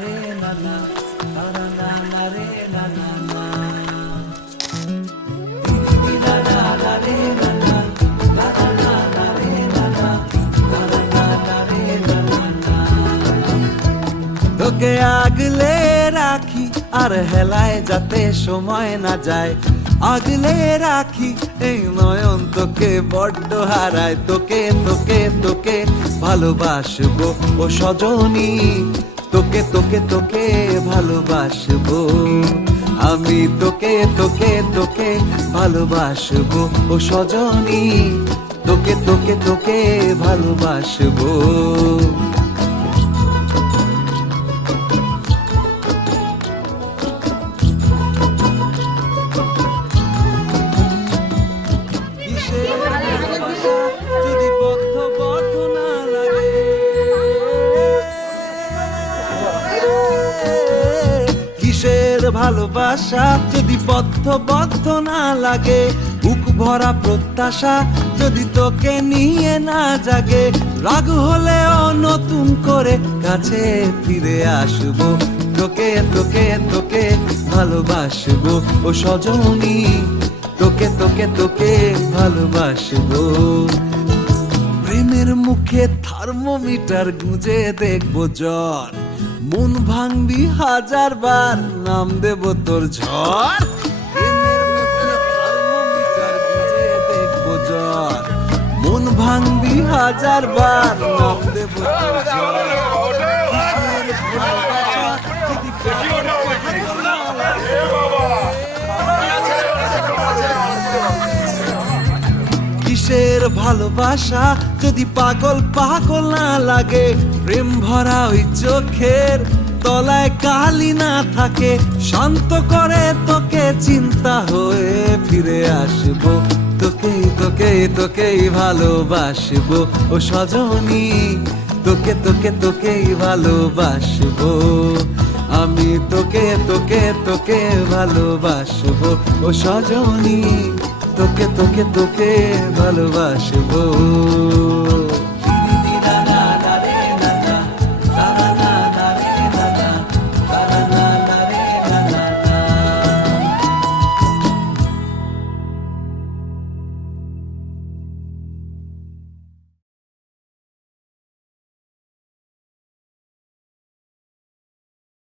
রে না না না না না রে না না না না না রে না না না না রে না না না রে না না। তোকে আগলে রাখি আর হেলায় যাতে সময় না যায়, আগলে রাখি এই নয়ন তোকে বড্ড হারায়। তোকে তোকে তোকে ভালোবাসবো ও সজনী, তোকে তোকে তোকে ভালোবাসবো আমি, তোকে তোকে তোকে ভালোবাসবো ও সজনী, তোকে তোকে তোকে ভালোবাসবো। যদি বদ্ধ বদ্ধ না লাগে, কিসের ভালোবাসা যদি বদ্ধ বদ্ধ না লাগে, বুক ভরা প্রত্যাশা যদি তোকে নিয়ে না জাগে, রাগ হলেও নতুন করে কাছে ফিরে আসবো, তোকে তোকে তোকে ভালোবাসবো ও সজনী, তোকে তোকে তোকে ভালোবাসবো। প্রেমের মুখে থার্মোমিটার গুঁজে দেখবো জ্বর, মন ভাঙবি হাজার বার নাম দেব তোর ঝড়। প্রেমের মুখে থার্মোমিটার গুঁজে দেখবো জ্বর, মন ভাঙবি হাজার বার নাম দেব তোর ঝড়। কিসের ভালোবাসা যদি পাগল পাগল না লাগে, প্রেম ভরা ওই চোখের তলায় কালি না থাকে, শান্ত করে তোকে চিন্তা হয়ে ফিরে আসবো, তোকে তোকে তোকেই ভালোবাসবো ও সজনী, তোকে তোকে তোকেই ভালোবাসবো আমি, তোকে তোকে তোকে ভালোবাসবো ও সজনী, তোকে তোকে তোকে ভালোবাসবো।